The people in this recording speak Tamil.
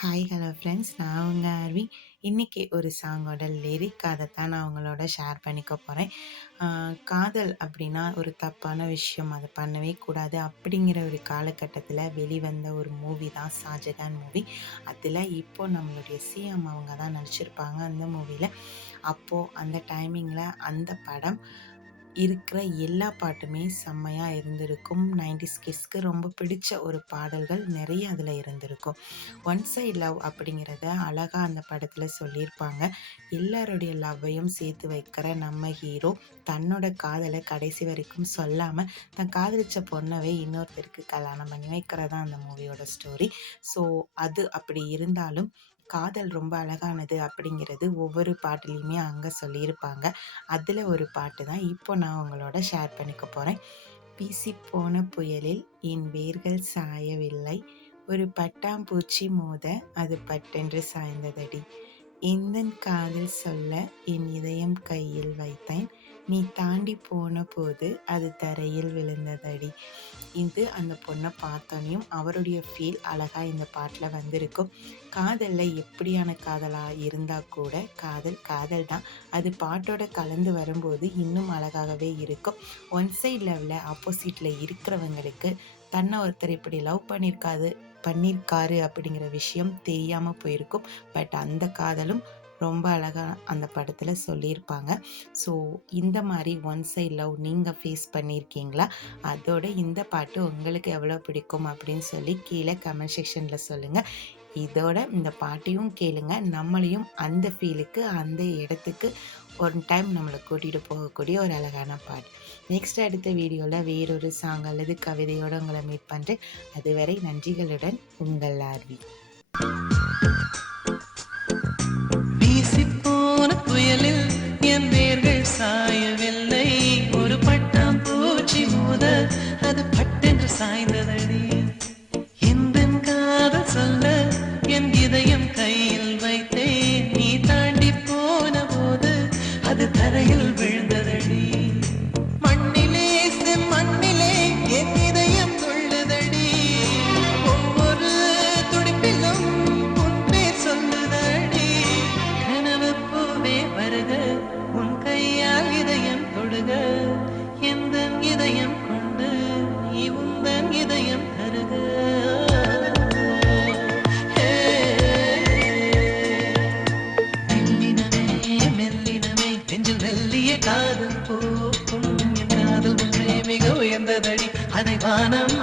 ஹாய் ஹலோ ஃப்ரெண்ட்ஸ், நான் உங்கள் ஆர்வி. இன்றைக்கி ஒரு சாங்கோட லிரிக் அதை தான் நான் உங்களோட ஷேர் பண்ணிக்க போகிறேன். காதல் அப்படின்னா ஒரு தப்பான விஷயம், அதை பண்ணவே கூடாது அப்படிங்கிற ஒரு காலகட்டத்தில் வெளிவந்த ஒரு மூவி தான் ஷாஜகான் மூவி. அதில் இப்போது நம்மளுடைய சிஎம் அவங்க தான் நடிச்சிருப்பாங்க அந்த மூவியில். அப்போது அந்த டைமிங்கில் அந்த படம் இருக்கிற எல்லா பாட்டுமே செம்மையாக இருந்திருக்கும். 90s கிட்ஸ்க்கு ரொம்ப பிடிச்ச ஒரு பாடல்கள் நிறைய அதில் இருந்திருக்கும். ஒன் சைட் லவ் அப்படிங்கிறத அழகாக அந்த படத்தில் சொல்லியிருப்பாங்க. எல்லாருடைய லவ்வையும் சேர்த்து வைக்கிற நம்ம ஹீரோ தன்னோட காதலை கடைசி வரைக்கும் சொல்லாமல் தன் காதலிச்ச பொண்ணவே இன்னொருத்தருக்கு கல்யாணம் பண்ணி வைக்கிறதா அந்த மூவியோட ஸ்டோரி. ஸோ அது அப்படி இருந்தாலும் காதல் ரொம்ப அழகானது அப்படிங்கிறது ஒவ்வொரு பாட்டுலேயுமே அங்கே சொல்லியிருப்பாங்க. அதில் ஒரு பாட்டு தான் இப்போ நான் உங்களோட ஷேர் பண்ணிக்க போகிறேன். வீசி போன புயலில் என் வேர்கள் சாயவில்லை, ஒரு பட்டாம்பூச்சி மோத அது பட்டென்று சாய்ந்ததடி, எந்தன் காதல் சொல்ல என் இதயம் கையில் வைத்தேன், நீ தாண்டி போன போது அது தரையில் விழுந்ததடி. இது அந்த பொண்ணை பார்த்தோன்னையும் அவருடைய ஃபீல் அழகாக இந்த பாட்டில் வந்திருக்கும். காதலில் எப்படியான காதலாக இருந்தால் கூட காதல் காதல் தான். அது பாட்டோட கலந்து வரும்போது இன்னும் அழகாகவே இருக்கும். ஒன் சைட் லெவலில் ஆப்போசிட்டில் இருக்கிறவங்களுக்கு தன்னை ஒருத்தர் இப்படி லவ் பண்ணியிருக்காரு அப்படிங்கிற விஷயம் தெரியாமல் போயிருக்கும். பட் அந்த காதலும் ரொம்ப அழகாக அந்த படத்தில் சொல்லியிருப்பாங்க. ஸோ இந்த மாதிரி ஒன் சைட் லவ் நீங்கள் ஃபேஸ் பண்ணியிருக்கீங்களா? அதோட இந்த பாட்டு உங்களுக்கு எவ்வளோ பிடிக்கும் அப்படின்னு சொல்லி கீழே கமெண்ட் செக்ஷனில் சொல்லுங்கள். இதோட இந்த பாட்டையும் கேளுங்க, நம்மளையும் அந்த ஃபீலுக்கு அந்த இடத்துக்கு ஒரு டைம் நம்மளை கூட்டிகிட்டு போகக்கூடிய ஒரு அழகான பாட்டு. நெக்ஸ்ட் அடுத்த வீடியோவில் வேறொரு சாங் அல்லது கவிதையோடு உங்களை மீட் பண்ணுறேன். அதுவரை நன்றிகளுடன் உங்கள் ஆர்வி. புயலில் என் வேர்கள் சாயவில்லை, ஒரு பட்டாம்பூச்சி மோத அது பட்டென்று சாய்ந்ததடி, எந்தன் காதல் சொல்ல என் இதயம் கையில் வைத்தேன், நீ தாண்டி போன போது அது தரையில் விழுந்ததடி, மண்ணிலே செம்மண்ணிலே என் இதயம் துள்ளுதடி, ஒவ்வொரு துடிப்பிலும் உன் பேர் சொல்லுதடி, கனவு வருக உன் கையால் இதயம் தொடுக, எந்த இதயம் கொண்டு நீ உந்தன் இதயம் தருக. மெல்லினமே மெல்லினமே நெஞ்சில் மெல்லிய காதல் போக்கும், என் காதல் ஒன்றே மிக உயர்ந்ததடி, அதை வானம்